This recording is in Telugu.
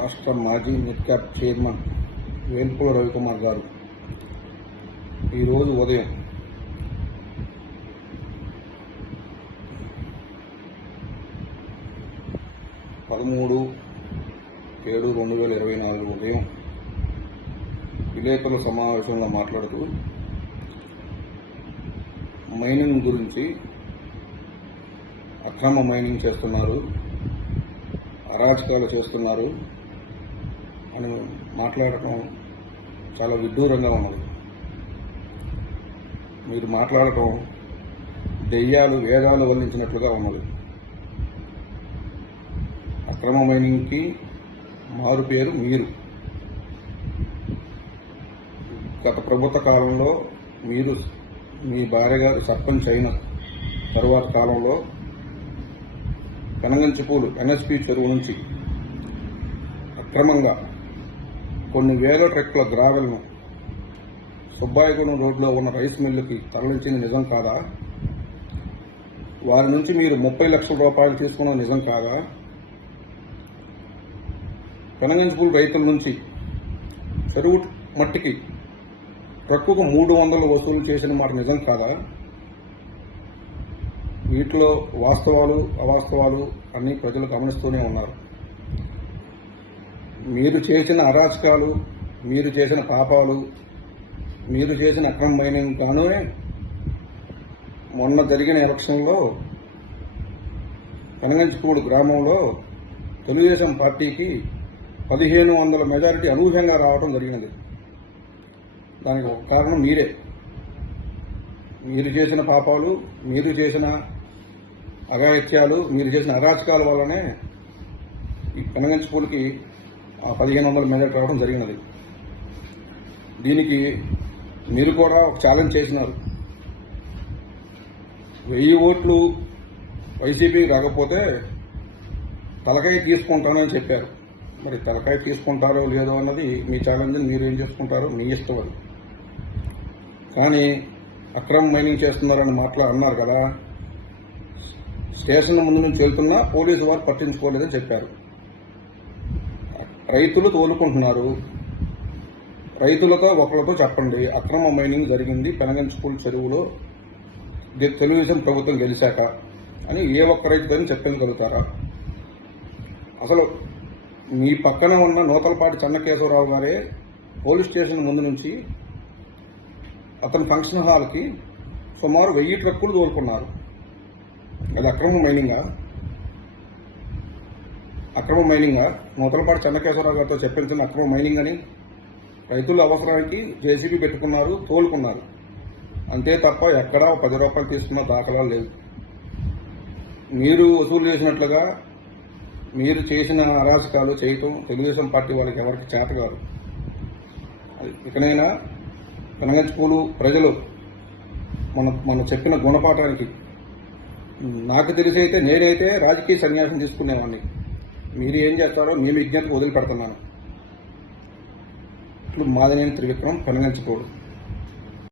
రాష్ట్ర మాజీ నెట్ చైర్మన్ వేల్పుల రవికుమార్ గారు. ఈరోజు ఉదయం పదమూడు ఏడు రెండు వేల ఇరవై నాలుగు ఉదయం విలేకరుల సమావేశంలో మాట్లాడుతూ మైనింగ్ గురించి అక్రమ మైనింగ్ చేస్తున్నారు అరాచకాలు చేస్తున్నారు అని మాట్లాడటం చాలా విడ్డూరంగా ఉన్నది. మీరు మాట్లాడటం దెయ్యాలు వేదాలు వల్లించినట్లుగా ఉన్నది. అక్రమమైనకి మారు పేరు మీరు. గత ప్రభుత్వ కాలంలో మీరు మీ భార్య గారు సర్పంచ్ అయిన తరువాత కాలంలో పెనగంచిపూలు ఎన్ఎస్పి చెరువు నుంచి అక్రమంగా కొన్ని వేల ట్రక్కుల గ్రావెల్ను సుబ్బాయిగూడెం రోడ్లో ఉన్న రైస్ మిల్లుకి తరలించింది నిజం కాదా? వారి నుంచి మీరు ముప్పై లక్షల రూపాయలు తీసుకున్న నిజం కాదా? పెనగంచిపూలు రైతుల నుంచి చెరువు మట్టికి ట్రక్కుకు మూడు వందలు వసూలు చేసిన మాట నిజం కాదా? వీటిలో వాస్తవాలు అవాస్తవాలు అన్ని ప్రజలు గమనిస్తూనే ఉన్నారు. మీరు చేసిన అరాచకాలు మీరు చేసిన పాపాలు మీరు చేసిన అక్రమమైన మైనింగ్ మొన్న జరిగిన ఎలక్షన్లో కనగంచిపూడు గ్రామంలో తెలుగుదేశం పార్టీకి పదిహేను వందల మెజారిటీ అనూహ్యంగా రావడం జరిగినది. దానికి ఒక కారణం మీరే. మీరు చేసిన పాపాలు మీరు చేసిన అఘాయిత్యాలు మీరు చేసిన అరాచకాల వల్లనే ఈ కనగంచిపూడికి పదిహేను వందల మెజారిటీ రావడం జరిగినది. దీనికి మీరు కూడా ఒక ఛాలెంజ్ చేసినారు. వెయ్యి ఓట్లు వైసీపీ రాకపోతే తలకాయ తీసుకుంటానని చెప్పారు. మరి తలకాయ తీసుకుంటారో లేదో అన్నది మీ ఛాలెంజ్ మీరు ఏం చేసుకుంటారో మీ ఇష్టం అది. కానీ అక్రమ మైనింగ్ చేస్తున్నారని మాట్లా అన్నారు కదా. స్టేషన్ ముందు నుంచి వెళ్తున్నా పోలీసు వారు పట్టించుకోలేదని చెప్పారు. రైతులు తోలుకుంటున్నారు. రైతులతో ఒకరితో చెప్పండి. అక్రమ మైనింగ్ జరిగింది. పెనగంచుపూల్ చెరువులో తెలుగుదేశం ప్రభుత్వం గెలిచాక అని ఏ ఒక్క రైతుని చెప్పగలుగుతారా? అసలు మీ పక్కన ఉన్న నూతలపాటి చెన్నకేశవరావు గారే పోలీస్ స్టేషన్ ముందు నుంచి అతని ఫంక్షన్ హాల్కి సుమారు వెయ్యి ట్రక్కులు తోలుకున్నారు. అది అక్రమ మైనింగా? అక్రమ మైనింగ్ నూతలపాటి చంద్రకేశ్వరరావు గారితో చెప్పించిన అక్రమ మైనింగ్ అని. రైతుల అవసరానికి జేసీబీ పెట్టుకున్నారు తోలుకున్నారు. అంతే తప్ప ఎక్కడా పది రూపాయలు తీసుకున్న దాఖలా లేవు. మీరు వసూలు చేసినట్లుగా మీరు చేసిన అరాచకాలు చేయటం తెలుగుదేశం పార్టీ వాళ్ళకి ఎవరికి చేత కాదు. ఇకనైనా కనగంచిపూలు ప్రజలు మన మన చెప్పిన గుణపాఠానికి నాకు తెలిసి అయితే నేనైతే రాజకీయ సన్యాసం తీసుకునేవాడిని. మీరు ఏం చేస్తారో మీ విజ్ఞతకు వదిలిపెడుతున్నాను. ఇప్పుడు మాదనేని త్రివిక్రమ్ కనగంచిపోడు